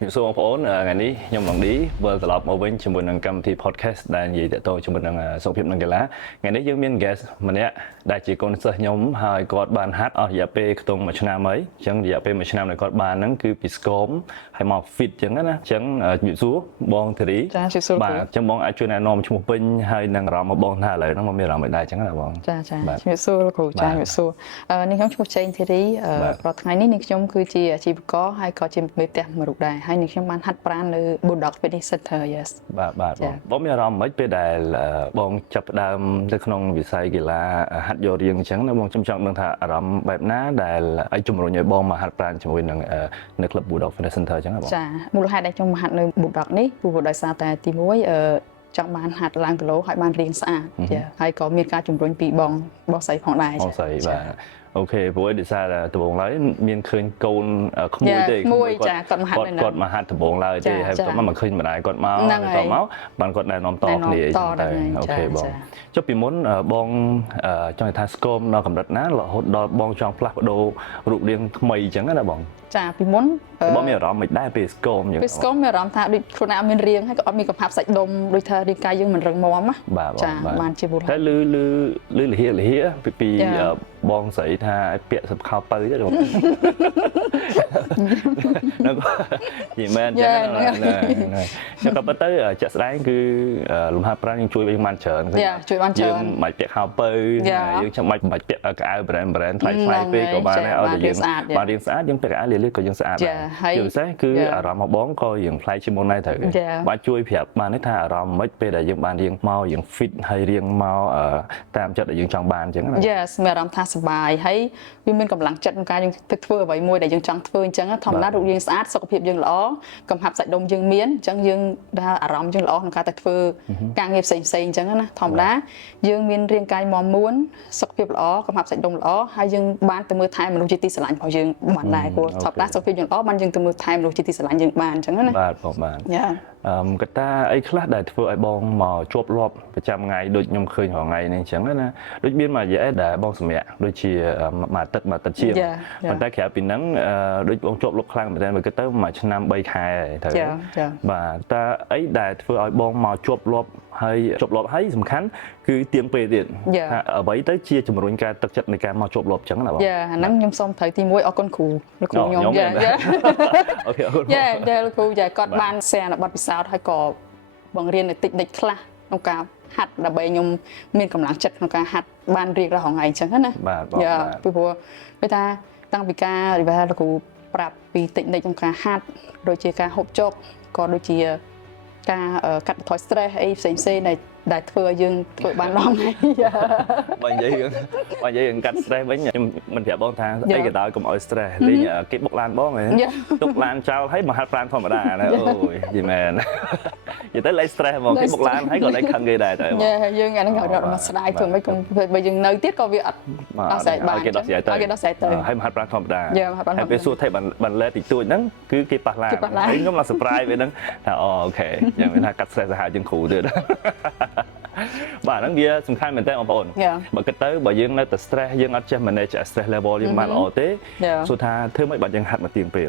Những số ông ổn ngày ní nhom bằng đi vừa tập ở bên chúng mình đang cầm thì podcast đang gì để tôi chúng mình đang sống phim đang cái lá ngày ní dương miền guest mình nhé đại chỉ còn sơ nhóm hai con bàn hát ở nhà pe tông mà chna mấy chẳng nhà pe mà chna này con bàn nắng cứ piscom hay màu fit chẳng á chẳng nhụy số bong thì bà chẳng bong ai chuyên này nom chung bên hay năng rau mà bong thà lại nó mà miền rau mấy đại chẳng là bong nhụy số là cổ trai nhụy số nên nhóm chung chơi thì đi rồi ngày ní nên nhóm cứ chỉ có hai có chỉ mấy tiệm mà rụt đại hay những trong ban hát brand ở Bulldog Fitness Center yes បាទបងមានអារម្មណ៍មិនពេលដែលបងចាប់ដើមនៅក្នុងវិស័យកីឡាហាត់យករៀងអញ្ចឹងណាបងខ្ញុំចង់ដឹងថាអារម្មណ៍បែបណាដែលឲ្យជំរុញឲ្យបងមកហាត់ប្រាណជាមួយនឹងនៅក្លឹប Bulldog Fitness Center អញ្ចឹងណាបងចាមូលហេតុដែលខ្ញុំមកហាត់នៅ Bulldog នេះព្រោះដោយសារតែទី1ចង់បានហាត់ឡើងគីឡូឲ្យបានរៀងស្អាតចាហើយក៏មានការជំរុញពីបងស្រីផងដែរបងស្រីបាទអូខេព្រោះដោយសារដំបងឡើយមានឃើញកូនក្មួយទេគាត់មកហាត់ដំបងឡើយទេហើយគាត់មកឃើញម្ដាយគាត់មកបានគាត់ណែនាំតគ្នាអញ្ចឹងទៅអូខេបងចុះពីមុនបងចង់ថាស្គមដល់កម្រិតណារហូតដល់បងចង់ផ្លាស់ប្ដូររូបរាងថ្មីអញ្ចឹងណាបងចាពីមុនបងមានអារម្មណ៍មិនដែរពេលស្គមអញ្ចឹងពេលស្គមមានអារម្មណ៍ថាដូចខ្លួនឯងមានរាងហើយក៏អត់មានកំហាប់សាច់ដុំដូចថារាងកាយយើងមិនរឹងមាំណាចាបានជាបុរសតែលឺលហៀពីបងស្រីថាពាក់សឹកខោពៅទេបងនិយាយមែនចឹងណាក៏ប៉ុន្តែចាក់ស្ដែងគឺលំហាត់ប្រាណយើងជួយវិញបានច្រើនជួយបានច្រើនយើងមិនពាក់ខោពៅយើងចាំបាច់ពាក់កៅអៅ brand ថ្លៃពេកក៏បានដែរឲ្យតែយើងបានរៀងស្អាតយើងពាក់កៅអៅលាក៏យើងស្អាតដែរជាពិសេសគឺអារម្មណ៍របស់បងក៏រៀងថ្លៃជាងមុនដែរត្រូវបាទជួយប្រាប់បានថាអារម្មណ៍មិនពេលដែលយើងបានរៀងមកយើង fit ហើយរៀងមកតាមចិត្តដែលយើងចង់បានអញ្ចឹងណា Yes មានអារម្មណ៍ថាសប្បាយហើយវាមានកម្លាំងចិត្តក្នុងការយើងធ្វើអ្វីមួយដែលយើងចង់ធ្វើអញ្ចឹងធម្មតារូបយើងស្អាតសុខភាពយើងល្អកំហាប់សាច់ដុំយើងមានអញ្ចឹងយើងថាអារម្មណ៍យើងល្អក្នុងការទៅធ្វើការងារផ្សេងអញ្ចឹងណាធម្មតាយើងមានរាងកាយមាំមួនសុខភាពល្អកំហាប់សាច់ដុំល្អហើយយើងបានទៅមើលថែមនុស្សជាទីស្រឡាញ់របស់យើងបានដែរព្រោះធម្មតាសុខភាពយើងល្អបានយើងទៅមើលថែមនុស្សជាទីស្រឡាញ់យើងបានអញ្ចឹងណាបាទបងបាទកត្តាអីខ្លះដែលធ្វើឲ្យបងមកជាប់លាប់ប្រចាំថ្ងៃដូចខ្ញុំឃើញរាល់ថ្ងៃនេះអញ្ចឹងណាដូចមានមួយរយៈដែលបងសម្រាប់ដូចជាមួយអាទិត្យជាប៉ុន្តែក្រៅពីហ្នឹងដូចបងជាប់លាប់ខ្លាំងមែនទែនមកគិតទៅមួយឆ្នាំ3ខែត្រូវបាទតើអីដែលធ្វើឲ្យបងមកជាប់លាប់ហើយសំខាន់គឺទៀងពេលទៀតថាអ្វីទៅជាជំរុញការទឹកចិត្តនៃការមកជាប់លាប់អញ្ចឹងណាបងអាហ្នឹងខ្ញុំសូមត្រូវទី1អរគុណគ្រូលោកគ្រូខ្ញុំអូខេអរគុណលោកគ្រូគាត់បានshare នៅបទពិសោធន៍ហើយក៏បង្រៀននៅតិចខ្លះក្នុងការហាត់ដើម្បីខ្ញុំមានកម្លាំងចិត្តក្នុងការហាត់បានរៀងរាល់ថ្ងៃអញ្ចឹងណាពីព្រោះដូចថាតាំងពីការលោកគ្រូប្រាប់ពីតិចក្នុងការហាត់ដូចជាការហូបចុកក៏ដូចជាការកាត់បន្ថយ stress អីផ្សេងដែលធ្វើឲ្យយើងធ្វើបានដល់ថ្ងៃបើនិយាយរឿងកាត់ stress វិញខ្ញុំមិនប្រាប់បងថាអីក៏ដោយកុំឲ្យ stress លេងគេបុកឡានបងហ៎ទុកឡានចោលហើយមកហាត់ប្រាណធម្មតាណាអូយយីមែននិយាយទៅលេង stress ហ្មងគេបុកឡានហើយក៏លេងខឹងគេដែរតែយើងអាហ្នឹងរត់មកស្ដាយធ្វើមិនបើយើងនៅទៀតក៏វាអត់ដោះស្រាយបានគេដោះស្រាយទៅហើយមកហាត់ប្រាណធម្មតាហើយពេលសួរថៃបានលេតិចតួចហ្នឹងគឺគេប៉ះឡានហើយខ្ញុំមក surprise វាហ្នឹងថាអូខេយ៉ាងមានថាកាត់ stress សាហាវជាងគ្រូទៀតបាទហ្នឹងវាសំខាន់មែនតើបងប្អូនបើគិតទៅបើយើងនៅតែ stress យើងអត់ចេះ manage stress level យើងបានល្អទេសួរថាធ្វើម៉េចបើយើងហាត់មកទៀងពេល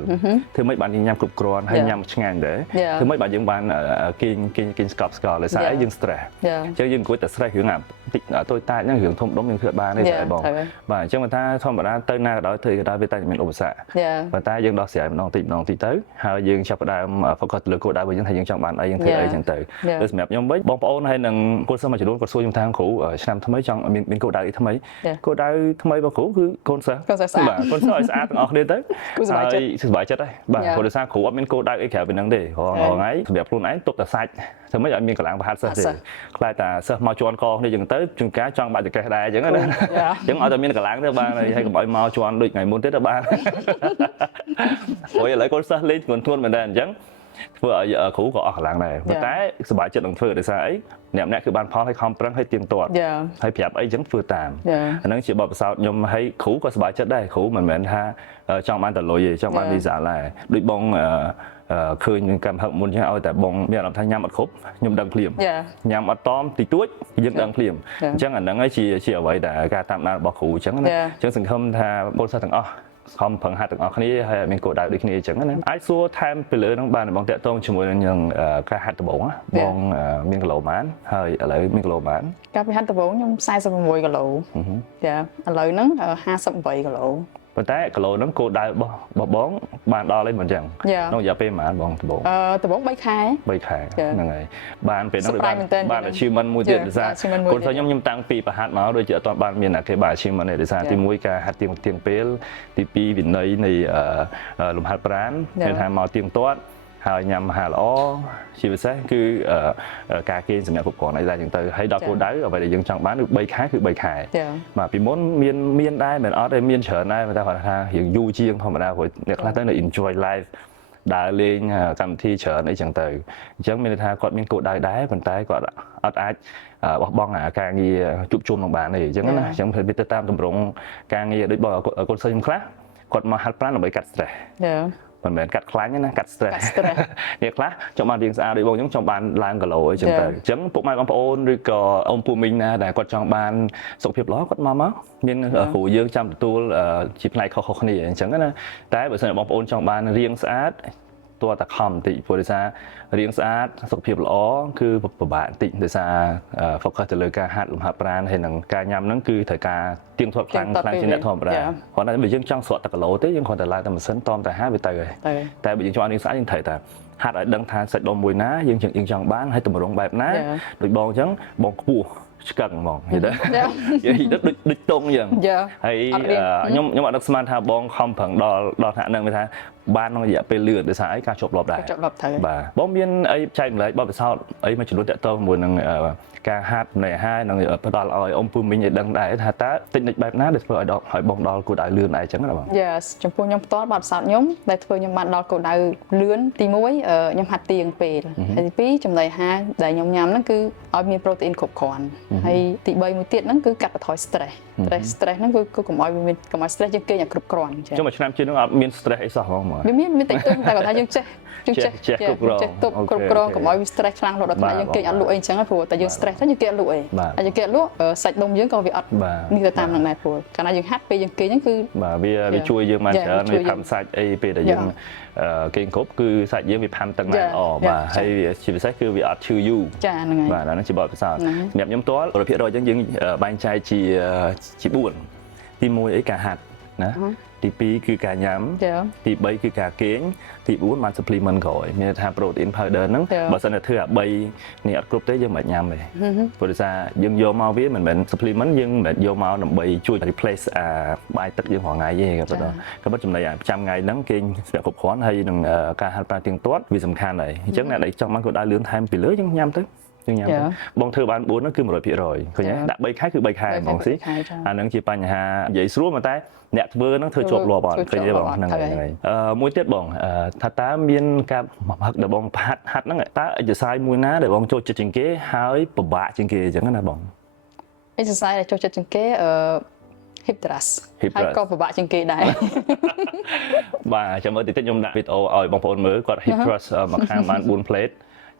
ធ្វើម៉េចបានយើងញ៉ាំគ្រប់គ្រាន់ហើយញ៉ាំឆ្ងាញ់ដែរធ្វើម៉េចបើយើងបានគេងស្កប់ស្កល់ដោយសារអីយើង stress អញ្ចឹងយើងគួរតែ stress រឿងអាតិចតូចតាចហ្នឹងរឿងធំដុំយើងធ្វើបានទេតែបងបាទអញ្ចឹងមិនថាធម្មតាទៅណាក៏ដោយធ្វើក៏ដោយវាតែមានឧបសគ្គប៉ុន្តែយើងដោះស្រាយម្ដងតិចទៅហើយយើងចាប់ផ្ដើម focus លើគោលដៅរបស់យើងថាយើងចង់បានអីយើងធ្វើអីចឹងទៅដូចសម្រាប់ខ្ញុំវិញបងប្អូនហើយនឹងគូសិស្សមួយចំនួនគាត់សួរខ្ញុំថាគ្រូឆ្នាំថ្មីចង់មានគោលដៅអីថ្មីគោលដៅថ្មីរបស់គ្រូគឺកូនសិស្សបាទកូនសិស្សឲ្យស្អាតទាំងអស់គ្នាទៅហើយសុខចិត្តហើយបាទព្រោះដោយសារគ្រូអត់មានគោលដៅអីក្រៅពីហ្នឹងទេរាល់ថ្ងៃសម្រាប់ខ្លួនឯងទុកតែសាច់ធ្វើម៉េចឲ្យមានកម្លាំងប្រហាត់សិស្សទេខ្លាចតែសិស្សមកជន់កគ្នាចឹងទៅជួនកាលចង់បាច់ចកេះដែរចឹងណាអញ្ចឹងឲ្យតែមានកម្លាំងទៅបានហើយកុំឲ្យមកជន់ដូចថ្ងៃមុនទេទៅបានព្រោះឥឡូវកូនសិស្សលេងធ្ងន់មែនតើអញ្ចឹងធ្វើឲ្យគ្រូក៏អស់កម្លាំងដែរប៉ុន្តែសប្បាយចិត្តនឹងធ្វើដោយសារអីអ្នកគឺបានផលឲ្យខំប្រឹងឲ្យទៀងទាត់ហើយប្រាប់អីចឹងធ្វើតាមអាហ្នឹងជាបទពិសោធន៍ខ្ញុំហើយគ្រូក៏សប្បាយចិត្តដែរគ្រូមិនមែនថាចង់បានតែលុយទេចង់បានវីសាដែរដូចបងឃើញនឹងកម្មហឹកមុនចឹងឲ្យតែបងមានអារម្មណ៍ថាញ៉ាំអត់គ្រប់ខ្ញុំដឹងភ្លាមញ៉ាំអត់តមតិចតួចយើងដឹងភ្លាមអញ្ចឹងអាហ្នឹងហើយជាអ្វីដែលការតាមដានរបស់គ្រូអញ្ចឹងណាអញ្ចឹងសង្ឃឹមថាពលសិស្សទាំងអស់ ខំប្រឹងហាត់ទាំងអស់គ្នាហើយមានកោដៅដូចគ្នាអញ្ចឹងណាអាចសួរថែមពីលើហ្នឹងបានបងតាក់ទងជាមួយនឹងការហាត់ដំបូងបងមានគីឡូប៉ុន្មានហើយឥឡូវមានគីឡូប៉ុន្មានកាលពីហាត់ដំបូងខ្ញុំ46គីឡូចាឥឡូវហ្នឹង58គីឡូប៉ុន្តែគីឡូហ្នឹងគោលដៅរបស់បងបានដល់ហើយមិនអញ្ចឹងក្នុងរយៈពេលប៉ុន្មានបងដំបូងដំបូង3ខែហ្នឹងហើយបានពេលហ្នឹងបាន achievement មួយទៀតដោយសារកូនខ្ញុំតាំងពីប្រហាត់មកដូចជាអត់ទាន់បានមានគេបាន achievement ទេដោយសារទី1ការហាត់ទៀងពេលទី2វិន័យនៃលំហាត់ប្រាណមានថាមកទៀងទាត់ហើយញ៉ាំអាហារល្អជាពិសេសគឺការគេងសម្រាប់គ្រប់គ្រាន់អីដែរចឹងទៅហើយដល់គោលដៅអ្វីដែលយើងចង់បានគឺ3ខែគឺ3ខែបាទពីមុនមានដែរមិនអត់ទេមានច្រើនដែរតែគាត់ថារៀងយូរជាងធម្មតាព្រោះអ្នកខ្លះទៅនៅ enjoy life ដើរលេងកម្មវិធីច្រើនអីចឹងទៅអញ្ចឹងមានន័យថាគាត់មានគោលដៅដែរប៉ុន្តែគាត់អត់អាចបោះបង់ការងារជួបជុំនឹងបានទេអញ្ចឹងណាអញ្ចឹងវាទៅតាមទម្រង់ការងារដូចបងកូនសិស្សខ្ញុំខ្លះគាត់មកហាត់ប្រាណដើម្បីកាត់ stress មិនមែនកាត់ខ្លាញ់ណាកាត់ stress អ្នកខ្លះចង់បានរាងស្អាតដូចបងខ្ញុំចង់បានឡើងគីឡូអីចឹងទៅអញ្ចឹងពុកម៉ែបងប្អូនឬក៏អ៊ំពូមីងណាដែលគាត់ចង់បានសុខភាពល្អគាត់មកមានគ្រូយើងចាំទទួលជាផ្នែកខុសៗគ្នាអញ្ចឹងណាតែបើសិនបងប្អូនចង់បានរាងស្អាតតួតាខំបន្តិចព្រោះដោយសាររាងស្អាតសុខភាពល្អគឺពិបាកបន្តិចដោយសារ focus ទៅលើការហាត់លំហាត់ប្រាណហើយនឹងការញ៉ាំហ្នឹងគឺត្រូវការទៀងទាត់ខ្លាំងជាងអ្នកធម្មតាគ្រាន់តែបើយើងចង់ស្រកទឹកគីឡូទេយើងគ្រាន់តែឡើងតែម៉ាស៊ីនតមតែហាត់វាទៅហើយតែបើយើងចង់រាងស្អាតយើងត្រូវតែហាត់ឲ្យដឹងថាសាច់ដុំមួយណាយើងចង់បានហើយតម្រង់បែបណាដូចបងអញ្ចឹងបងខ្ពស់ឆ្កឹងហ្មងនិយាយទៅដូចតុងអញ្ចឹងហើយខ្ញុំអត់នឹកស្មានថាបងខំប្រឹងដល់ថ្នាក់ហ្នឹងវាថាបានក្នុងរយៈពេលលឿនដោយសារអីការជាប់លាប់ដែរបាទបងមានអីចែកម្លែកបទពិសោធន៍អីមួយចំនួនតាក់ទងជាមួយនឹងការហាត់នៃអាហារនឹងផ្ដល់ឲ្យអ៊ំពូមីងឲ្យដឹងដែរថាតើតិចនិចបែបណាដែលធ្វើឲ្យបងដល់គោលដៅលឿនដែរអញ្ចឹងណាបង Yes ចំពោះខ្ញុំផ្ទាល់បទពិសោធន៍ខ្ញុំដែលធ្វើខ្ញុំបានដល់គោលដៅលឿនទី1ខ្ញុំហាត់ទៀងពេលហើយទី2ចំណីអាហារដែលខ្ញុំញ៉ាំហ្នឹងគឺឲ្យមានប្រូតេអ៊ីនគ្រប់គ្រាន់ហើយទី3មួយទៀតហ្នឹងគឺកាត់បន្ថយ stress ហ្នឹងគឺកុំឲ្យវាមានកុំឲ្យ stress យើងគេងឲ្យគ្រប់គ្រាន់ចុះមួយឆ្នាំជឿនឹងអត់មាន stress អីសោះហ្មងវាមានតិចតួចតែគាត់ថាយើងចេះគ្រប់គ្រងកុំឲ្យវា stress ខ្លាំងរហូតដល់ថ្នាក់យើងគេងអត់លក់អីអញ្ចឹងព្រោះតែយើង stress ទៅយើងគេអត់លក់អីហើយយើងគេអត់លក់សាច់ដុំយើងក៏វាអត់នេះទៅតាមនឹងដែរព្រោះកាលណាយើងហាត់ពេលយើងគេងហ្នឹងគឺបាទវាជួយយើងបានច្រើនវាផាំសាច់អីពេលដែលយើងគេងគ្រប់គឺសាច់យើងវាផាំទឹកឡើងល្អបាទហើយជាពិសេសគឺវាអត់ឈឺយូរចាហ្នឹងហើយបាទហ្នឹងជាបទពិសោធន៍សម្រាប់ខ្ញុំផ្ទាល់100%អញ្ចឹងយើងបែងចែកជា4ទី1អីការហាត់ណាទី2គឺការញ៉ាំទី3គឺការគេងទី4បាន supplement ក្រោយមានថា protein powder ហ្នឹងបើសិនតែធ្វើអា3នេះអត់គ្រប់ទេយើងមិនញ៉ាំទេព្រោះដោយសារយើងយកមកវាមិនមែន supplement យើងមិនមែនយកមកដើម្បីជួយ replace អាបាយទឹកយើងរាល់ថ្ងៃទេក៏ប៉ុន្តែចំណីប្រចាំថ្ងៃហ្នឹងគេសម្រាប់គ្រប់គ្រាន់ហើយនឹងការហាត់ប្រាណទៀងទាត់វាសំខាន់ហើយអញ្ចឹងអ្នកដែលចង់បានគោលដៅលឿនថែមពីលើយើងញ៉ាំទៅបងធ្វើបាន4ហ្នឹងគឺ 100% ឃើញទេដាក់3ខែគឺ3ខែហ្មងស៊ីអាហ្នឹងជាបញ្ហានិយាយស្រួលតែអ្នកធ្វើហ្នឹងធ្វើជាប់លាប់អត់ឃើញទេបងហ្នឹងហើយមួយទៀតបងថាតើមានការមកហឹកដែលបងហាត់ហ្នឹងតើ exercise មួយណាដែលបងចូលចិត្តជាងគេហើយពិបាកជាងគេអញ្ចឹងណាបង exercise ដែលចូលចិត្តជាងគេhip thrust ហើយក៏ពិបាកជាងគេដែរបាទចាំមើលតិចខ្ញុំដាក់វីដេអូឲ្យបងប្អូនមើលគាត់ hip thrust មួយខាងបាន4 plate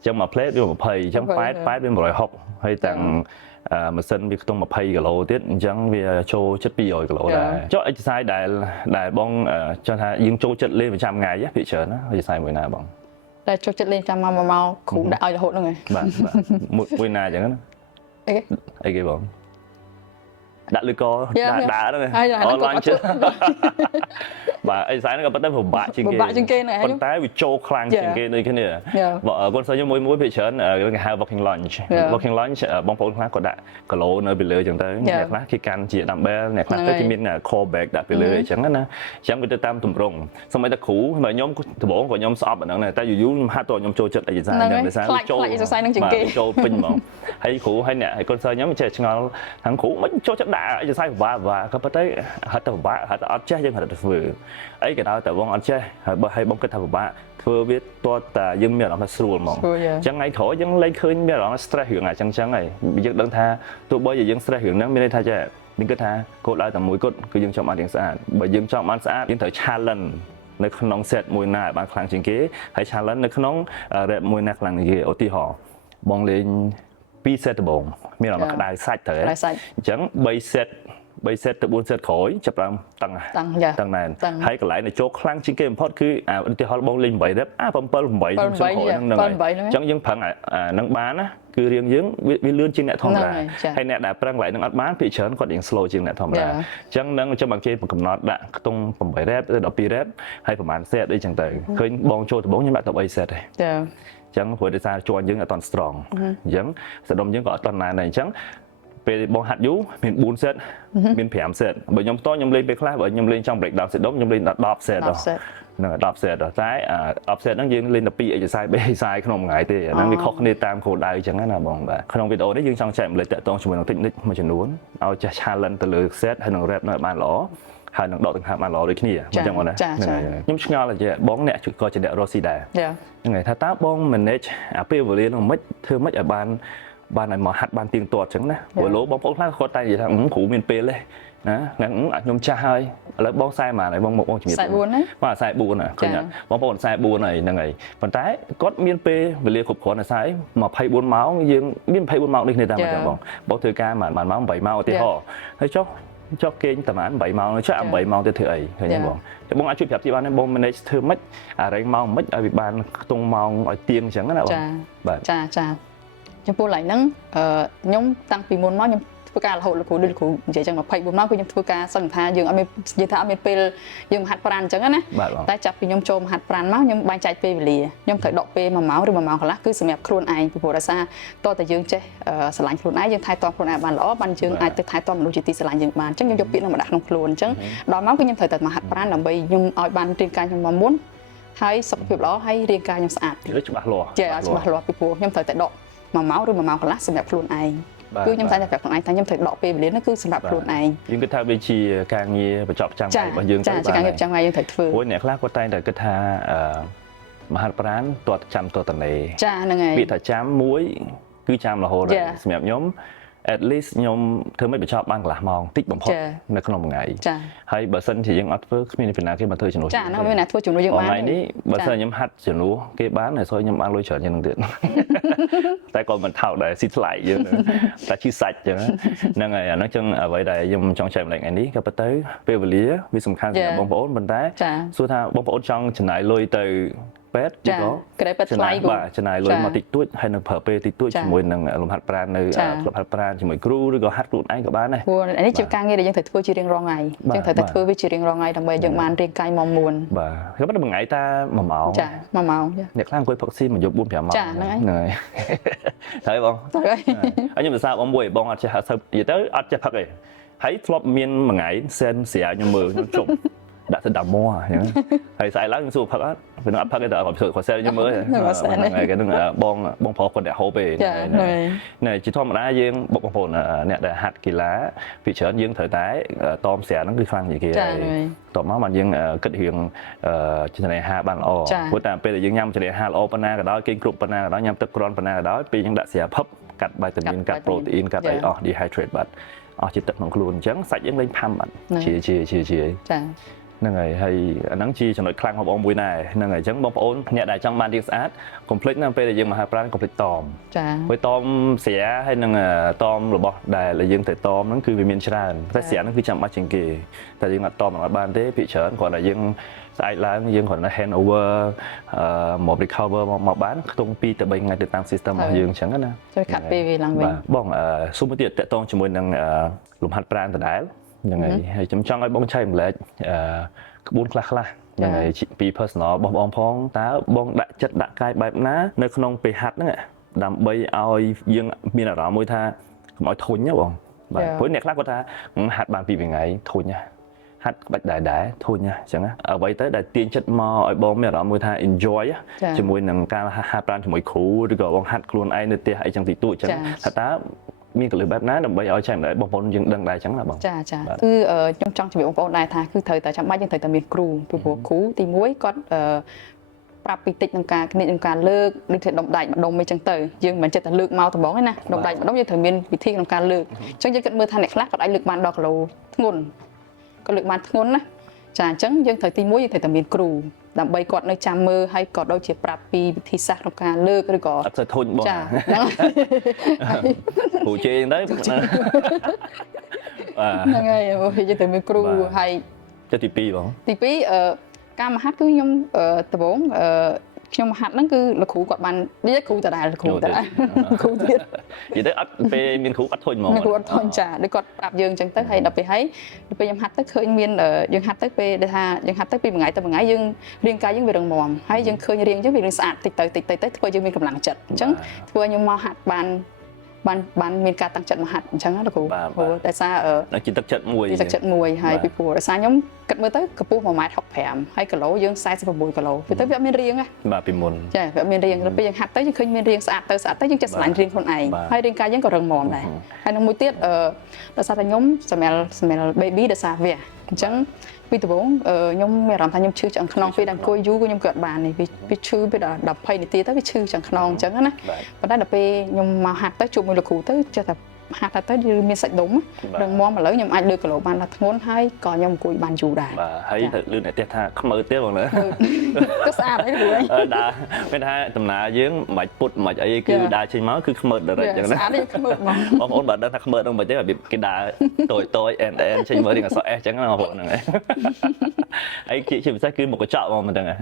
ចឹងមួយ plate វា20អញ្ចឹង8វា160ហើយទាំងម៉ាស៊ីនវាខ្ទង់20គីឡូទៀតអញ្ចឹងវាចូលចិត្ត200គីឡូដែរចុះ exercise ដែលបងចង់ថាយើងចូលចិត្តលេងប្រចាំថ្ងៃភាគច្រើនណា exercise មួយណាបងដែលចូលចិត្តលេងចាំមកគ្រូដាក់ឲ្យរហូតហ្នឹងឯងបាទមួយណាអញ្ចឹងណាអីគេបងដាក់លឺកដាក់ហ្នឹងអូនឡាញជបាទអីស្អែកហ្នឹងក៏ប៉ុន្តែពិបាកជាងគេប៉ុន្តែវាចូលខ្លាំងជាងគេដូចគ្នាបងសិស្សខ្ញុំមួយភាគច្រើនគេហៅ walking lunge បងប្អូនខ្លះគាត់ដាក់គីឡូនៅពីលើអញ្ចឹងទៅអ្នកខ្លះគេកាន់ជា dumbbell អ្នកខ្លះទៅគេមាន core bag ដាក់ពីលើអញ្ចឹងណាអញ្ចឹងវាទៅតាមទម្រង់សូម្បីតែគ្រូបើខ្ញុំដំបូងក៏ខ្ញុំស្អប់អាហ្នឹងដែរតែយូរខ្ញុំហាត់តខ្ញុំចូលចិត្ត exercise ហ្នឹងដោយសារចូល exercise ហ្នឹងជាងគេចូលពេញហ្មងហើយគ្រូហើយអ្នកហើយកូនសិស្សខ្ញុំចេះឆ្ងល់ខាងគ្រូមិនចូលចិត្តដាក់ exercise ពិបាកក៏ប៉ុន្តែហាត់ទៅពិបាកហាត់អត់ចេះយើងហាត់ទៅធ្វើអីក៏ដោយតែបងអត់ចេះហើយបងគិតថាពិបាកធ្វើវាតើតាយើងមានអារម្មណ៍ថាស្រួលហ្មងអញ្ចឹងថ្ងៃក្រោយយើងលេងឃើញមានអារម្មណ៍ stress រឿងអញ្ចឹងហើយយើងដឹងថាទោះបីជាយើង stress រឿងហ្នឹងមានន័យថាចេះយើងគិតថាគោលដៅតែមួយគត់គឺយើងចង់បានរាងស្អាតបើយើងចង់បានស្អាតយើងត្រូវ challenge នៅក្នុង set មួយណាឲ្យបានខ្លាំងជាងគេហើយ challenge នៅក្នុង rep មួយណាខ្លាំងជាងគេឧទាហរណ៍បងលេង2 set ដំបូងមានអារម្មណ៍ក្តៅសាច់ទៅអញ្ចឹង3 set 3 set ទៅ 4 set ក្រោយចាប់តាមតឹងណែនហើយកន្លែងដែលចូលខ្លាំងជាងគេបំផុតគឺឧទាហរណ៍បងលេង8 rep 7 8ខ្ញុំសុំក្រោយហ្នឹងអញ្ចឹងយើងប្រឹងហ្នឹងបានណាគឺរៀងយើងវាលឿនជាងអ្នកធម្មតាហើយអ្នកដែលប្រឹងកន្លែងហ្នឹងអត់បានភាគច្រើនគាត់រៀង slow ជាងអ្នកធម្មតាអញ្ចឹងនឹងចាំមកគេកំណត់ដាក់ខ្ទង់8 rep ទៅ12 rep ហើយប្រហែល set អីចឹងទៅឃើញបងចូលដំបូងខ្ញុំដាក់ទៅ3 set ទេចាអញ្ចឹងព្រោះដោយសារជួនយើងអត់តន់ strong អញ្ចឹងសដុំយើងក៏អត់តន់ណែនដែរអញ្ចឹងពេលបងហាត់យូរមាន4 set មាន5 set បើខ្ញុំផ្ទាល់ខ្ញុំលេងពេលខ្លះបើខ្ញុំលេងចង់ break down សេតដុំខ្ញុំលេងដល់10 set ដល់ហ្នឹង10 set ដល់តែ10 set ហ្នឹងយើងលេង12 exercise 3 exercise ក្នុងមួយថ្ងៃទេអាហ្នឹងវាខុសគ្នាតាមគោលដៅអញ្ចឹងណាបងបាទក្នុងវីដេអូនេះយើងចង់ចែកម្លេចតាក់ទងជាមួយនឹង technique មួយចំនួនឲ្យចេះ challenge ទៅលើ set ហើយនឹង rep នៅបានល្អហើយនឹងដកដង្ហើមបានល្អដូចគ្នាអញ្ចឹងបងណាខ្ញុំឆ្ងល់តែបងអ្នកក៏ជាអ្នករស់ស៊ីដែរហ្នឹងហើយថាតើបង manage អាពេលវេលាហ្នឹងមិនធ្វើមិនឲ្យបានឲ្យមកហាត់បានទៀងទាត់អញ្ចឹងណាព្រោះលោបងប្អូនខ្លះគាត់តែនិយាយថាគ្រូមានពេលទេណាហ្នឹងខ្ញុំចាស់ហើយឥឡូវបង40ម៉ានហើយបងជំរាប44ណាបាទ44ណាឃើញបងប្អូន44ហើយហ្នឹងហើយប៉ុន្តែគាត់មានពេលវេលាគ្រប់គ្រាន់តែស្អី24ម៉ោងយើងមាន24ម៉ោងដូចគ្នាតាមអញ្ចឹងបងធ្វើការម៉ោង8ម៉ោងឧទាហរណ៍ហើយចុះគេងប្រហែល8ម៉ោងចុះ8ម៉ោងទៅធ្វើអីឃើញទេបងតែបងអាចជួយប្រាប់ទីបានបង manage ធ្វើម៉េចអារែងម៉ោងម៉េចឲ្យវាបានខ្ទង់ម៉ោងឲ្យទៀងអញ្ចឹងណាបងបាទចាចំពោះឡើងហ្នឹងខ្ញុំតាំងពីមុនមកខ្ញុំធ្វើការរហូតលោកគ្រូដូចលោកគ្រូនិយាយចឹង24ម៉ោងគឺខ្ញុំធ្វើការសឹងថាយើងអត់មាននិយាយថាអត់មានពេលយើងហាត់ប្រាណអញ្ចឹងណាតែចាប់ពីខ្ញុំចូលហាត់ប្រាណមកខ្ញុំបែងចែកពេលវេលាខ្ញុំត្រូវដកពេល1ម៉ោងឬ1ម៉ោងកន្លះគឺសម្រាប់ខ្លួនឯងពីព្រោះដោយសារតើតើយើងចេះស្រឡាញ់ខ្លួនឯងយើងថែទាំខ្លួនឯងបានល្អបានយើងអាចទៅថែទាំមនុស្សជាទីស្រឡាញ់យើងបានអញ្ចឹងខ្ញុំយកពាក្យនោះមកដាក់ក្នុងខ្លួនអញ្ចឹងដល់មកគឺខ្ញុំត្រូវតែមកហាត់ប្រាណដើម្បីខ្ញុំឲ្យបានរាងកាយខ្ញុំមកមុនហើយសុខភាពល្អហើយរាងកាយខ្ញុំស្អាតច្បាស់លាស់ច្បាស់លាស់ពីព្រោះខ្ញុំត្រូវតែដក1ម៉ោងឬ1ម៉ោងកន្លះសម្រាប់ខ្លួនឯងគឺខ្ញុំតែប្រាប់ខ្លួនឯងថាខ្ញុំត្រូវដកពេលវេលានោះគឺសម្រាប់ខ្លួនឯងយើងគិតថាវាជាការងារបញ្ចប់ចាំថ្ងៃរបស់យើងទៅចាការងារចាំថ្ងៃយើងត្រូវធ្វើព្រោះអ្នកខ្លះគាត់តែងតែគិតថាមហាប្រាណទាត់ចាំទាត់តនេចាហ្នឹងហើយពាក្យថាចាំមួយគឺចាំរហូតហើយសម្រាប់ខ្ញុំat least ខ្ញុំធ្វើមិនបញ្ចប់បានកន្លះម៉ោងតិចបំផុតនៅក្នុងមួយថ្ងៃហើយបើសិនជាយើងអត់ធ្វើគ្មានពីណាគេមកធ្វើជំនួសចាហ្នឹងមានអ្នកធ្វើជំនួសយើងបានថ្ងៃនេះបើសិនខ្ញុំហាត់ជំនួសគេបានហើយខ្ញុំបានលុយច្រើនជាងនឹងទៀតតែក៏មិនថោកដែរស៊ីថ្លៃយើងតែឈឺសាច់ចឹងហ្នឹងហើយអាហ្នឹងចឹងអ្វីដែលខ្ញុំចង់ចែកម្លែកថ្ងៃនេះក៏ប៉ុន្តែពេលវេលាវាសំខាន់សម្រាប់បងប្អូនប៉ុន្តែសួរថាបងប្អូនចង់ចំណាយលុយទៅពេទ្យឬក៏ក្រែពេទ្យថ្លៃបាទចំណាយលុយមកតិចតួចហើយនឹងប្រើពេលតិចតួចជាមួយនឹងលំហាត់ប្រាណនៅក្លឹបហាត់ប្រាណជាមួយគ្រូឬក៏ហាត់ខ្លួនឯងក៏បានដែរព្រោះនេះជាការងារដែលយើងត្រូវធ្វើជារៀងរាល់ថ្ងៃយើងត្រូវតែធ្វើវាជារៀងរាល់ថ្ងៃដើម្បីយើងបានរាងកាយមកមួនបាទក៏ប៉ុន្តែមួយថ្ងៃតែ1ម៉ោងចា1ម៉ោងអ្នកខ្លះអង្គុយផឹកស៊ីមួយយប់4 5ម៉ោងចាហ្នឹងហើយហើយបងហើយខ្ញុំសរសើរបងមួយបងអត់ចេះទៅនិយាយទៅអត់ចេះផឹកទេហើយធ្លាប់មានមួយថ្ងៃសិនស្រាខ្ញុំមើលខ្ញុំជុំដាក់ទៅ10ម៉ោងអញ្ចឹងហើយស្អែកឡើងខ្ញុំសួរផឹកអត់ពេលនោះអត់ផឹកទេតែគាត់សែខ្ញុំមើលហ្នឹងគេនឹងបងប្រុសគាត់អ្នកហូបទេណែជាធម្មតាយើងបងប្អូនអ្នកដែលហាត់កីឡាពីច្រើនយើងត្រូវតែតមស្រាហ្នឹងគឺខ្លាំងជាងគេហើយតមកបានយើងគិតរឿងចំណីអាហារបានល្អព្រោះតែពេលដែលយើងញ៉ាំចំណីអាហារល្អប៉ុណ្ណាក៏ដោយគេគ្រប់ប៉ុណ្ណាក៏ដោយញ៉ាំទឹកគ្រាន់ប៉ុណ្ណាក៏ដោយពេលយើងដាក់ស្រាផឹកកាត់វីតាមីនកាត់ប្រូតេអ៊ីនកាត់អីអស់ dehydrate បាត់អស់ជាតិទឹកក្នុងខ្លួនអញ្ចឹងសាច់យើងលេងផាំបាត់ជាចាហ្នឹងហើយហើយអាហ្នឹងជាចំណុចខ្លាំងរបស់បងមួយដែរហ្នឹងហើយអញ្ចឹងបងប្អូនអ្នកដែលចង់បានរាងស្អាតកុំភ្លេចណាពេលដែលយើងមកហាត់ប្រាណកុំភ្លេចតមចាពេលតមស្រាហើយនឹងតមរបស់ដែលយើងទៅតមហ្នឹងគឺវាមានច្រើនតែស្រាហ្នឹងគឺចាំបាច់ជាងគេតែយើងអត់តមអត់បានទេភាគច្រើនគ្រាន់តែយើងស្អែកឡើងយើងគ្រាន់តែ hand over មក recover មកបានខ្ទង់2ទៅ3ថ្ងៃទៅតាម system របស់យើងអញ្ចឹងណាជួយខាត់ពេលវាឡើងវិញបងសុំមួយទៀតតកតងជាមួយនឹងលំហាត់ប្រាណដដែលហ្នឹងហើយខ្ញុំចង់ឲ្យបងចែកម្លែកក្បួនខ្លះហ្នឹងហើយពី personal របស់បងផងតើបងដាក់ចិត្តដាក់កាយបែបណានៅក្នុងពេលហាត់ហ្នឹងដើម្បីឲ្យយើងមានអារម្មណ៍មួយថាកុំឲ្យធុញណាបងបាទព្រោះអ្នកខ្លះគាត់ថាហាត់បាន2ថ្ងៃធុញណាហាត់ក្បាច់ដែរធុញណាអញ្ចឹងណាអ្វីទៅដែលទាញចិត្តមកឲ្យបងមានអារម្មណ៍មួយថា enjoy ជាមួយនឹងការហាត់ប្រាណជាមួយគ្រូឬក៏បងហាត់ខ្លួនឯងនៅផ្ទះអីចឹងតិចតួចអញ្ចឹងថាតើមានកលឹះបែបណាដើម្បីឲ្យចែកម្លែកបងប្អូនយើងដឹងដែរអញ្ចឹងណាបងចាគឺខ្ញុំចង់ជម្រាបបងប្អូនដែរថាគឺត្រូវតែចាំបាច់យើងត្រូវតែមានគ្រូពីព្រោះគ្រូទី1គាត់ប្រាប់ពីតិចក្នុងការគណិតក្នុងការលើកដូចជាដុំដាច់ម្ដុំអីចឹងទៅយើងមិនចិត្តតែលើកមកដំបងទេណាដុំដាច់ម្ដុំយើងត្រូវមានវិធីក្នុងការលើកអញ្ចឹងយើងគិតមើលថាអ្នកខ្លះគាត់អាចលើកបាន10គីឡូធ្ងន់គាត់លើកបានធ្ងន់ណាចាអញ្ចឹងយើងត្រូវទី1យើងត្រូវតែមានគ្រូដើម្បីគាត់នៅចាំមើលហើយក៏ដូចជាប្រាប់ពីវិធីសាស្ត្រក្នុងការលើកឬក៏អត់ទៅធុញបងចាហ្នឹងគ្រូជេរទៅ ហ្នឹងហើយយើងទៅមើលគ្រូហើយទី2បងទី2ការមហាត់គឺខ្ញុំដំបូងខ្ញុំហាត់ហ្នឹងគឺលោកគ្រូគាត់បាននិយាយគ្រូតដែលគ្រូទៀតនិយាយទៅអត់ពេលមានគ្រូអត់ធុញហ្មងគ្រូអត់ធុញចាដូចគាត់ប្រាប់យើងអញ្ចឹងទៅហើយដល់ពេលខ្ញុំហាត់ទៅឃើញមានយើងហាត់ទៅពេលដែលថាយើងហាត់ទៅពីមួយថ្ងៃទៅមួយថ្ងៃយើងរាងកាយយើងវារឹងមាំហើយយើងឃើញរាងអញ្ចឹងវារាងស្អាតតិចទៅធ្វើយើងមានកម្លាំងចិត្តអញ្ចឹងធ្វើខ្ញុំមកហាត់បានមានការតាំងចិត្តមកហាត់អញ្ចឹងណាលោកគ្រូព្រោះតែសារជាទឹកចិត្តមួយហើយពីព្រោះដោយសារខ្ញុំគិតមើលទៅកម្ពស់1.65 m ហើយគីឡូយើង46គីឡូវាទៅវាអត់មានរាងណាបាទពីមុនចាវាអត់មានរាងដល់ពេលយើងហាត់ទៅយើងឃើញមានរាងស្អាតទៅយើងចិត្តស្រឡាញ់រាងខ្លួនឯងហើយរាងកាយយើងក៏រឹងមាំដែរហើយនឹងមួយទៀតដោយសារតែខ្ញុំសម្រាប់ baby ដោយសារវាអញ្ចឹងពីដំបូងខ្ញុំមានអារម្មណ៍ថាខ្ញុំឈឺឆ្អឹងខ្នងពេលអង្គុយយូរខ្ញុំក៏អត់បាននេះវាឈឺពេលដល់20នាទីទៅវាឈឺឆ្អឹងខ្នងអញ្ចឹងណាប៉ុន្តែដល់ពេលខ្ញុំមកហាត់ទៅជួបមួយលោកគ្រូទៅចេះតែហាត់ទៅយើងមានសាច់ដុំរឹងមាំឥឡូវខ្ញុំអាចលើកគីឡូបានដល់ធ្ងន់ហើយក៏ខ្ញុំអង្គុយបានយូរដែរបាទហើយទៅលឿនអ្នកទេសថាខ្មើទៀតបងណាទៅស្អាតអីគ្រូដើរមានថាដំណើរយើងមិនពុតមិនអីគឺដើរចេញមកគឺខ្មើដរិចអញ្ចឹងណាស្អាតខ្មើហ្មងបងប្អូនបើដឹងថាខ្មើនឹងមិនទេរបៀបគេដើរតូចអែនចេញមករៀងអសអេសអញ្ចឹងណាបងប្អូនហ្នឹងហើយជាពិសេសគឺមុខកញ្ចក់បងមិនដឹងហ៎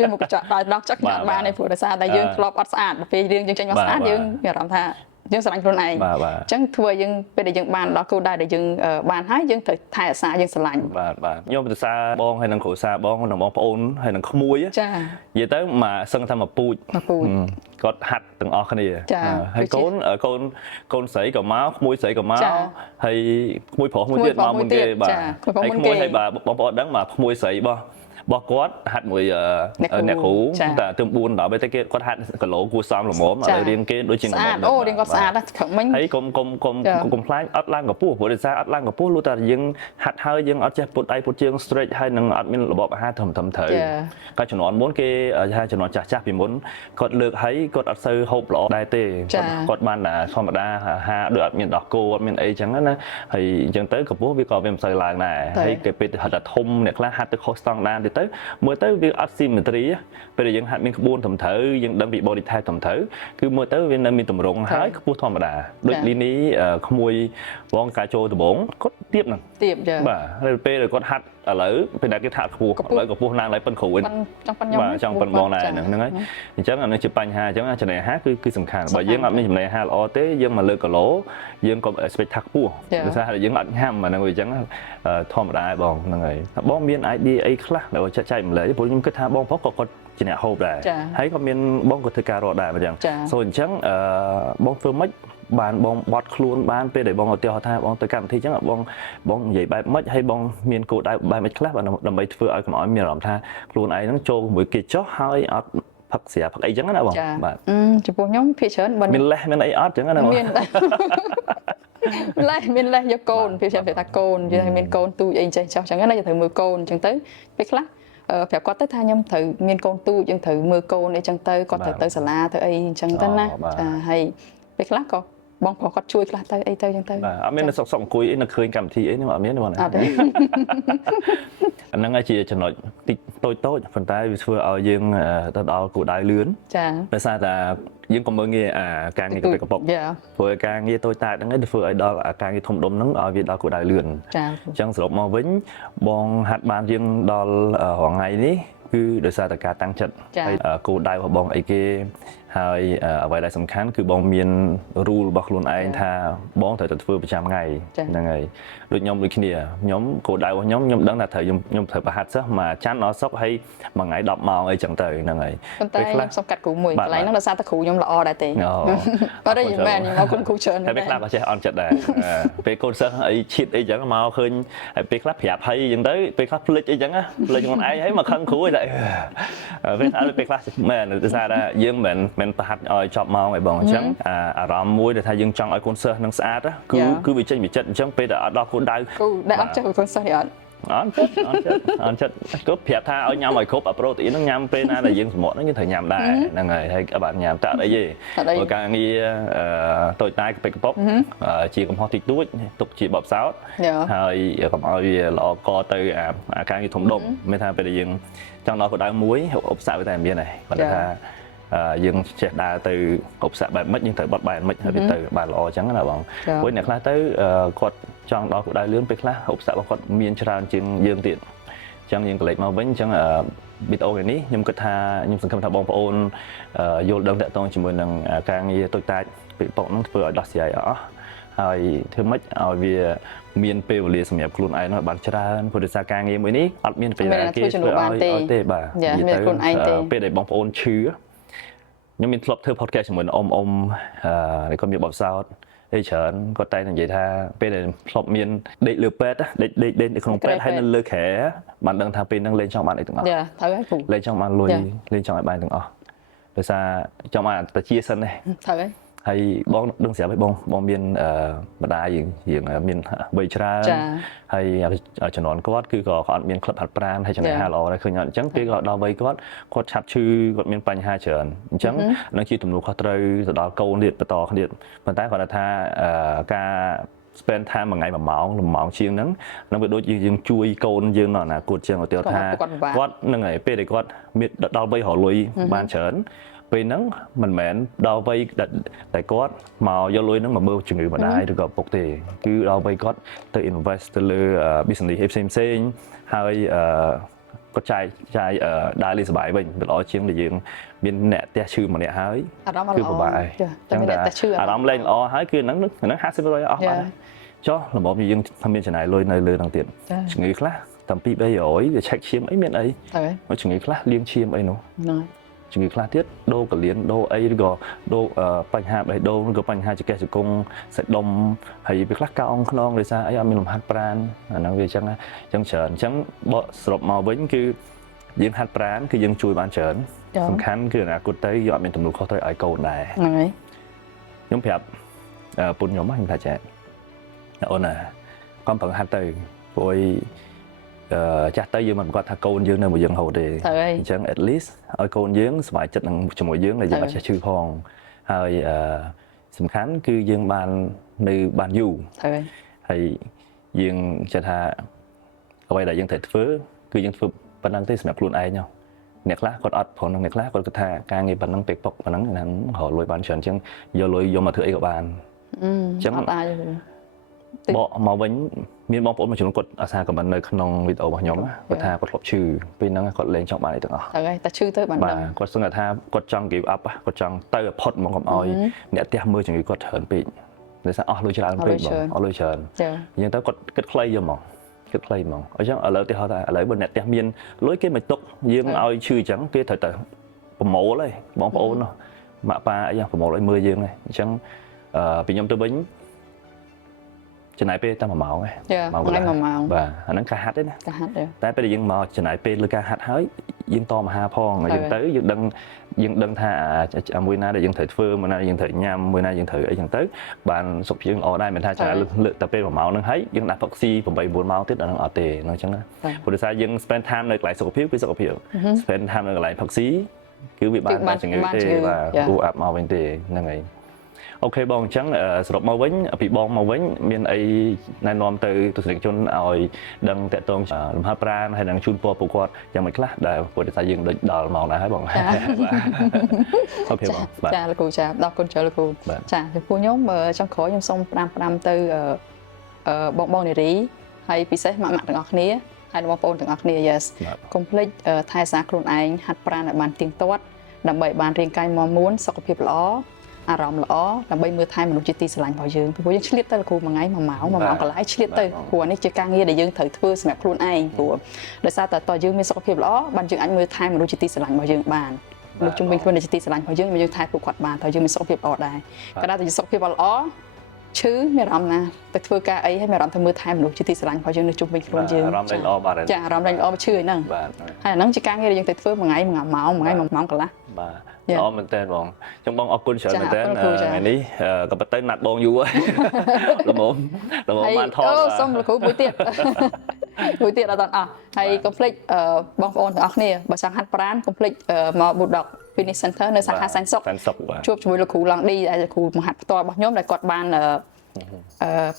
វាមុខកញ្ចក់ដល់ចុកញ៉ាំបានឯព្រោះដោយសារតែយើងធ្លាប់អត់ស្អាតពេលយើងចេញមកស្អាតយើងមានអារម្មណ៍ថាយើងស្រឡាញ់ខ្លួនឯងអញ្ចឹងធ្វើយើងពេលដែលយើងបានដល់គោលដៅដែលយើងបានហើយយើងត្រូវថែរក្សាយើងស្រឡាញ់បាទខ្ញុំទៅសារបងហើយនឹងគ្រូសារបងនិងបងប្អូនហើយនឹងក្មួយចានិយាយទៅមកសឹងថាមកពូជគាត់ហាត់ទាំងអស់គ្នាហើយកូនស្រីក៏មកក្មួយស្រីក៏មកហើយក្មួយប្រុសមួយទៀតមកមុនគេបាទហើយក្មួយហើយបាទបងប្អូនដឹងមកក្មួយស្រីរបស់គាត់ហាត់មួយអ្នកគ្រូតែទើប4ដល់ពេលតែគេគាត់ហាត់គីឡូគួរសមល្មមឥឡូវរៀងគេដូចជាងស្អាតអូរៀងគាត់ស្អាតខឹងមិញហើយកុំខ្លាចអត់ឡើងកម្ពស់ព្រោះដោយសារអត់ឡើងកម្ពស់លុះតែយើងហាត់ហើយយើងអត់ចេះពុតដៃពុតជើង stretch ហើយនឹងអត់មានរបបអាហារត្រឹមត្រូវក៏ជំនាន់មុនគេថាជំនាន់ចាស់ពីមុនគាត់លើកហើយគាត់អត់សូវហូបល្អដែរទេគាត់បានតែធម្មតាអាហារដូចអត់មានដោះគោអត់មានអីចឹងណាហើយអញ្ចឹងទៅកម្ពស់វាក៏វាមិនសូវឡើងដែរហើយគេពេលហាត់តែធំអ្នកខ្លះហាត់ទៅខុសស្តង់ដារទៅមើលទៅវាអត់ symmetry ពេលដែលយើងហាត់មានក្បួនត្រឹមត្រូវយើងដឹងពី body type ត្រឹមត្រូវគឺមើលទៅវានៅមានទម្រង់ហើយខ្ពស់ធម្មតាដូចលីនីក្មួយបងការចូលដំបងគាត់ទៀបហ្នឹងទៀបចាបាទហើយពេលដែលគាត់ហាត់ឥឡូវពេលដែលគេថាខ្ពស់ឥឡូវខ្ពស់ឡើងឡើងប៉ុនគ្រូវិញចង់ប៉ុនខ្ញុំបាទចង់ប៉ុនបងដែរហ្នឹងហើយអញ្ចឹងអានេះជាបញ្ហាអញ្ចឹងចំណីអាហារគឺសំខាន់បើយើងអត់មានចំណីអាហារល្អទេយើងមកលើគីឡូយើងក៏ expect ថាខ្ពស់ដោយសារតែយើងអត់ញ៉ាំអាហ្នឹងអញ្ចឹងធម្មតាបងហ្នឹងហើយបងមាន idea អីខ្លះដែលចែកម្លែកព្រោះខ្ញុំគិតថាបងប្រុសក៏គាត់ជាអ្នកហូបដែរហើយក៏មានបងក៏ធ្វើការរកដែរអញ្ចឹងអញ្ចឹងបងធ្វើម៉េចបានបងបត់ខ្លួនបានពេលដែលបងឧទាហរណ៍ថាបងទៅកម្មវិធីអញ្ចឹងបងនិយាយបែបម៉េចហើយបងមានគោលដៅបែបម៉េចខ្លះដើម្បីធ្វើឲ្យកុំឲ្យមានអារម្មណ៍ថាខ្លួនឯងហ្នឹងចូលជាមួយគេចុះហើយអត់ផឹកស្រាផឹកអីចឹងណាបងបាទចំពោះខ្ញុំភាគច្រើនមានលេសមានអីអត់ចឹងណាមានលេសយកកូនភាគច្រើនថាកូនយើងមានកូនទូចអីចេះចោះចឹងណាយើងត្រូវមើលកូនចឹងទៅពេលខ្លះប្រាប់គាត់ទៅថាខ្ញុំត្រូវមានកូនទូចយើងត្រូវមើលកូនអីចឹងទៅគាត់ត្រូវទៅសាលាទៅអីចឹងទៅណាចាហើយពេលខ្លះក៏បងប្រុសគាត់ជួយខ្លះទៅអីទៅចឹងទៅបាទអត់មានសុកអង្គុយអីនៅឃើញកម្មវិធីអីនេះអត់មានទេបងអត់ទេអាហ្នឹងជាចំណុចតិចតូចប៉ុន្តែវាធ្វើឲ្យយើងទៅដល់គោលដៅលឿនចាដោយសារតែយើងក៏មើលងាយការងារកប៉ុកព្រោះការងារតូចតាចហ្នឹងឯងធ្វើឲ្យដល់ការងារធំដុំហ្នឹងឲ្យវាដល់គោលដៅលឿនចាអញ្ចឹងសរុបមកវិញបងហាត់បានយើងដល់រងថ្ងៃនេះគឺដោយសារតែការតាំងចិត្តហើយគោលដៅរបស់បងអីគេហើយអ្វីដែលសំខាន់គឺបងមាន rule របស់ខ្លួនឯងថាបងត្រូវតែធ្វើប្រចាំថ្ងៃហ្នឹងហើយដូចខ្ញុំដូចគ្នាខ្ញុំគោលដៅរបស់ខ្ញុំដឹងថាត្រូវខ្ញុំត្រូវប្រហាត់សិស្សមួយច័ន្ទដល់សុក្រហើយមួយថ្ងៃ10ម៉ោងអីចឹងទៅហ្នឹងហើយប៉ុន្តែខ្ញុំសុំកាត់គ្រូមួយកន្លែងហ្នឹងដោយសារតែគ្រូខ្ញុំល្អដែរទេអត់ទេមែនខ្ញុំមកគុណគ្រូច្រើនតែពេលខ្លះក៏ចេះអន់ចិត្តដែរពេលកូនសិស្សអីឈៀតអីចឹងមកឃើញហើយពេលខ្លះប្រាប់ហើយចឹងទៅពេលខ្លះភ្លេចអីចឹងភ្លេចខ្លួនឯងហើយមកខឹងគ្រូតែពេលខ្លះមែនដោយសារតែយើងមិនប្រហាត់ឲ្យចប់ម៉ោងឯបងអញ្ចឹងអារម្មណ៍មួយដែលថាយើងចង់ឲ្យកូនសិស្សនឹងស្អាតគឺវាចេញពីចិត្តអញ្ចឹងពេលដែលអត់ដល់គោលដៅដែលអត់ចេះឲ្យកូនសិស្សនេះអត់អត់ចិត្តគាត់ប្រាប់ថាឲ្យញ៉ាំឲ្យគ្រប់អាប្រូតេអ៊ីនហ្នឹងញ៉ាំពេលណាដែលយើងសម្បកហ្នឹងយើងត្រូវញ៉ាំដែរហ្នឹងហើយបានញ៉ាំតែអត់អីទេព្រោះការងារតូចតាចកពិកប៉ុកជាកំហុសតិចតួចទុកជាបបសោតហើយកុំឲ្យវាល្អកទៅអាការងារធំដុំមានថាពេលដែលយើងចង់ដល់គោលដៅមួយឧបសគ្គវាតែមានដែរគាត់ថា យើងចេះដើរទៅឧបសគ្គបែបម៉េចយើងត្រូវបត់បែបម៉េចហើយវាទៅបានល្អអញ្ចឹងណាបងព្រោះអ្នកខ្លះទៅគាត់ចង់ដល់គោលដៅលឿនពេលខ្លះឧបសគ្គរបស់គាត់មានច្រើនជាងយើងទៀតអញ្ចឹងយើងក៏លេចមកវិញអញ្ចឹងវីដេអូនេះខ្ញុំគិតថាខ្ញុំសង្ឃឹមថាបងប្អូនយល់ដឹងតាក់ទងជាមួយនឹងការងារតូចតាចពីប៉ុកហ្នឹងធ្វើឲ្យដោះស្រាយអស់ហើយធ្វើម៉េចឲ្យវាមានពេលវេលាសម្រាប់ខ្លួនឯងនោះបានច្រើនព្រោះដោយសារការងារមួយនេះអត់មានពេលណាគេធ្វើឲ្យទេបាទនិយាយទៅពេលដែលបងប្អូនឈឺខ្ញុំមានធ្លាប់ធ្វើ podcast ជាមួយនឹងអ៊ំដែលគាត់មានបទពិសោធន៍ច្រើនគាត់តែនិយាយថាពេលដែលធ្លាប់មានដេកលើពេទ្យដេកនៅក្នុងពេទ្យហើយនៅលើខែបានដឹងថាពេលហ្នឹងលេងចង់បានអីទាំងអស់ត្រូវហើយគ្រូលេងចង់បានលុយលេងចង់ឲ្យបានទាំងអស់ដោយសារចង់បានតាជាសិនទេត្រូវហើយបងដឹងស្រាប់ហើយបងមានម្ដាយយើងមានវ័យច្រើនហើយជំនាន់គាត់គឺក៏គាត់អត់មានក្លឹបហាត់ប្រាណហើយចំណេះហាល្អដែរឃើញអត់អញ្ចឹងពេលគាត់ដល់វ័យគាត់ឆាប់ឈឺគាត់មានបញ្ហាច្រើនអញ្ចឹងនឹងជាទំនួលខុសត្រូវទៅដល់កូនទៀតបន្តគ្នាប៉ុន្តែគាត់ថាការ spend time មួយថ្ងៃ1ម៉ោងជាងហ្នឹងវាដូចយើងជួយកូនយើងនៅអនាគតចឹងឧទាហរណ៍ថាគាត់ហ្នឹងហើយពេលដែលគាត់មានដល់វ័យរលុយបានច្រើនពេលហ្នឹងមិនមែនដល់វ័យតែគាត់មកយកលុយហ្នឹងមកមើលជំងឺម្ដាយឬក៏ពុកទេគឺដល់វ័យគាត់ទៅ invest ទៅលើ business ផ្សេងហើយគាត់ចាយដើរលេងសប្បាយវិញវាល្អជាងដែលយើងមានអ្នកផ្ទះឈឺម្នាក់ហើយគឺពិបាកចឹងតែអារម្មណ៍លេងល្អហើយគឺហ្នឹង50%អស់បាទចុះរបបយើងមានចំណាយលុយនៅលើហ្នឹងទៀតជំងឺខ្លះតាំងពី300វាឆែកឈាមអីមានអីជំងឺខ្លះលាងឈាមអីនោះជំងឺខ្លះទៀតដូរកលៀនដូរអីឬក៏ដូរបញ្ហាបេះដូងឬក៏បញ្ហាចង្កេះចង្កង់សាច់ដុំហើយពេលខ្លះកោងខ្នងដោយសារអីអត់មានលំហាត់ប្រាណអាហ្នឹងវាអញ្ចឹងច្រើនអញ្ចឹងបកសរុបមកវិញគឺយើងហាត់ប្រាណគឺយើងជួយបានច្រើនសំខាន់គឺអនាគតទៅយើងអត់មានទំនួលខុសត្រូវឲ្យកូនដែរហ្នឹងហើយខ្ញុំប្រាប់ពុនខ្ញុំខ្ញុំថាចាអូនណាកុំប្រឹងហាត់ទៅព្រោះចាស់ទៅយើងមិនប្រកាសថាកូនយើងនៅមួយយើងរហូតទេអញ្ចឹង at least ឲ្យកូនយើងសប្បាយចិត្តនឹងជាមួយយើងដែលយើងអត់ចេះឈឺផងហើយសំខាន់គឺយើងបាននៅបានយូរហើយយើងចេះថាអ្វីដែលយើងត្រូវធ្វើគឺយើងធ្វើប៉ុណ្្នឹងទេសម្រាប់ខ្លួនឯងអ្នកខ្លះគាត់អត់ព្រោះអ្នកខ្លះគាត់គិតថាការងារប៉ុណ្្នឹងពេកប៉ុកប៉ុណ្្នឹងហ្នឹងរកលុយបានច្រើនអញ្ចឹងយកលុយយកមកធ្វើអីក៏បានអញ្ចឹងអត់អាចបកមកវិញមានបងប្អូនមួយចំនួនគាត់អាសាខមមិននៅក្នុងវីដេអូរបស់ខ្ញុំគាត់ថាគាត់ធ្លាប់ឈឺពេលហ្នឹងគាត់លេងចង់បានអីទាំងអស់ហ្នឹងហើយតែឈឺទៅបានដឹងគាត់សង្កត់ថាគាត់ចង់ give up គាត់ចង់ទៅផុតមកកុំឲ្យអ្នកផ្ទះមើលជំងឺគាត់ច្រើនពេកដោយសារអស់លុយច្រើនពេកបងអស់លុយច្រើនអញ្ចឹងទៅគាត់គិតខ្លីយកមកគិតខ្លីហ្មងអញ្ចឹងឥឡូវទីហោថាឥឡូវបើអ្នកផ្ទះមានលុយគេមិនទុកយើងឲ្យឈឺអញ្ចឹងគេត្រូវតែប្រមូលហើយបងប្អូនម៉ាក់ប៉ាអីយ៉ាងប្រមូលឲ្យមើលយើងហើយអញ្ចឹងពីខ្ញុំទៅវិញចំណាយពេលតែ1ម៉ោង1ម៉ោងបាទអាហ្នឹងការហាត់ទេណាការហាត់តែពេលយើងមកចំណាយពេលលើការហាត់ហើយយើងតមហាផងហើយយើងទៅយើងដឹងថាមួយណាដែលយើងត្រូវធ្វើមួយណាយើងត្រូវញ៉ាំមួយណាយើងត្រូវអីចឹងទៅបានសុខភាពល្អដែរមិនថាចំណាយលើកតែពេល1ម៉ោងហ្នឹងហើយយើងដាក់ផឹកស៊ី8 9ម៉ោងទៀតអាហ្នឹងអត់ទេហ្នឹងអញ្ចឹងណាព្រោះដោយសារយើង spend time នៅកន្លែងសុខភាពគឺសុខភាព spend time នៅកន្លែងផឹកស៊ីគឺវាបានតែជំងឺទេបាទគូអាប់មកវិញទេហ្នឹងហើយអូខេបងអញ្ចឹងសរុបមកវិញពីបងមកវិញមានអីណែនាំទៅទស្សនិកជនឲ្យដឹងតកតងលំហាត់ប្រាណហើយនឹងជូនពរពួកគាត់យ៉ាងម៉េចខ្លះដែលព្រោះតែយើងដូចដល់ម៉ោងដែរហើយបងអូខេបងចាលោកគ្រូចាដល់គុណច្រើនលោកគ្រូចាចំពោះខ្ញុំចុងក្រោយខ្ញុំសូម5ទៅបងនារីហើយពិសេសម៉ាក់ទាំងអស់គ្នាហើយបងប្អូនទាំងអស់គ្នា yes កុំភ្លេចថែរក្សាខ្លួនឯងហាត់ប្រាណឲ្យបានទៀងទាត់ដើម្បីបានរាងកាយមាំមួនសុខភាពល្អអារម្មណ៍ល្អដើម្បីមើលថែមនុស្សជាទីស្រឡាញ់របស់យើងព្រោះយើងឆ្លៀតទៅលោកគ្រូមួយថ្ងៃ1ម៉ោង1ម៉ោងកន្លះឆ្លៀតទៅព្រោះនេះជាការងារដែលយើងត្រូវធ្វើសម្រាប់ខ្លួនឯងព្រោះដោយសារតែតើយើងមានសុខភាពល្អបានយើងអាចមើលថែមនុស្សជាទីស្រឡាញ់របស់យើងបានលោកជំនាញខ្លួនជាទីស្រឡាញ់របស់យើងយើងថែពួកគាត់បានតើយើងមានសុខភាពល្អដែរក៏ដល់តែសុខភាពល្អឈឺមានអារម្មណ៍ណាទៅធ្វើការអីហើយមានអារម្មណ៍ទៅមើលថែមនុស្សជាទីស្រឡាញ់របស់យើងនៅជុំវិញខ្លួនយើងអារម្មណ៍ល្អបាទចាអារម្មណ៍ល្អឈឺហ្នឹងហើយអាហ្នឹងជាការងារដែលយើងត្រូវធ្វើមួយថ្ងៃ1ម៉ោង1ម៉ោងកន្លះបាទល្អមែនតើបងចឹងបងអរគុណច្រើនមែនតើថ្ងៃនេះក៏ប៉ុន្តែណាត់បងយូរហើយល្មមបានថតអូសុំលោកគ្រូមួយទៀតអត់អស់ហើយកុំភ្លេចបងប្អូនទាំងអស់គ្នាបើចង់ហាត់ប្រាណកុំភ្លេចមក Budok Fitness Center នៅសាខាសែនសុខជួបជាមួយលោកគ្រូឡង់ឌីដែលគ្រូបង្ហាត់ផ្ទាល់របស់ខ្ញុំដែលគាត់បាន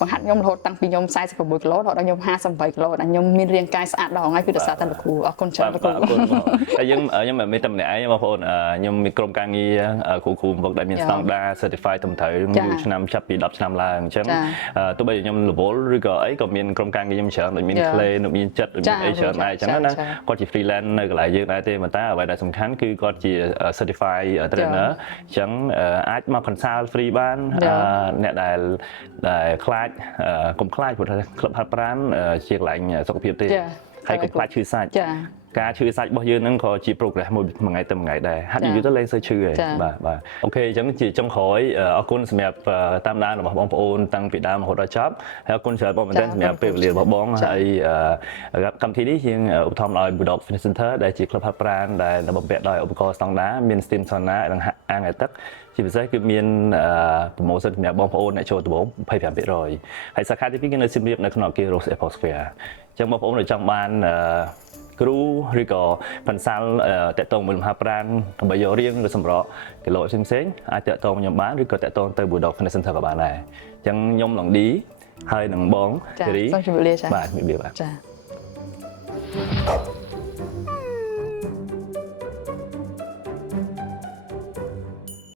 បង្ហាត់ខ្ញុំរហូតតាំងពីខ្ញុំ46គីឡូដល់ខ្ញុំ58គីឡូដល់ខ្ញុំមានរាងកាយស្អាតដល់ថ្ងៃគឺដោយសារតែលោកគ្រូអរគុណច្រើនលោកគ្រូតែខ្ញុំមិនមែនតែម្នាក់ឯងបងប្អូនខ្ញុំមានក្រុមការងារគ្រូមកដែលមានស្តង់ដារ certified ត្រឹមត្រូវមួយឆ្នាំចាប់ពី10ឆ្នាំឡើងអញ្ចឹងទោះបីខ្ញុំរវល់ឬក៏អីក៏មានក្រុមការងារខ្ញុំច្រើនដូចមាន clay មានចិត្តដូចមានអីច្រើនដែរអញ្ចឹងណាគាត់ជា freelance នៅកន្លែងយើងដែរទេប៉ុន្តែអ្វីដែលសំខាន់គឺគាត់ជា certified trainer អញ្ចឹងអាចមក consult free បានអ្នកដែលខ្លាចកុំខ្លាចព្រោះថាក្លឹបហាត់ប្រាណជាកន្លែងសុខភាពទេហើយកុំខ្លាចឈឺសាច់ការឈឺសាច់របស់យើងហ្នឹងក៏ជា progress មួយថ្ងៃទៅថ្ងៃដែរហាត់យូរទៅលែងសូវឈឺទេបាទអូខេអញ្ចឹងជាចុងក្រោយអរគុណសម្រាប់តាមដានរបស់បងប្អូនតាំងពីដើមរហូតដល់ចប់ហើយអរគុណច្រើនបងមែនទែនសម្រាប់ពេលវេលារបស់បងហើយកម្មវិធីនេះយើងឧបត្ថម្ភដោយ Budok Fitness Center ដែលជាក្លឹបហាត់ប្រាណដែលបំពាក់ដោយឧបករណ៍ស្តង់ដារមាន steam sauna និងអាងអាទឹកជាពិសេសគឺមាន promotion សម្រាប់បងប្អូនអ្នកចូលដំបូង 25% ហើយសាខាទី2គឺនៅសៀមរាបនៅក្នុងអគារ Rose Apple Square អញ្ចឹងបងប្អូនដែលចង់បានគ្រូឬក៏បន្សាល់តាក់ទងមួយមហាប្រាណដើម្បីយករៀងឬសម្រកគីឡូផ្សេងអាចតាក់ទងខ្ញុំបានឬក៏តាក់ទងទៅ Budok Fitness Center ក៏បានដែរអញ្ចឹងខ្ញុំឡងឌីហើយនឹងបងសេរីសូមជម្រាបលាចា៎បាទជម្រាបលាបាទចា៎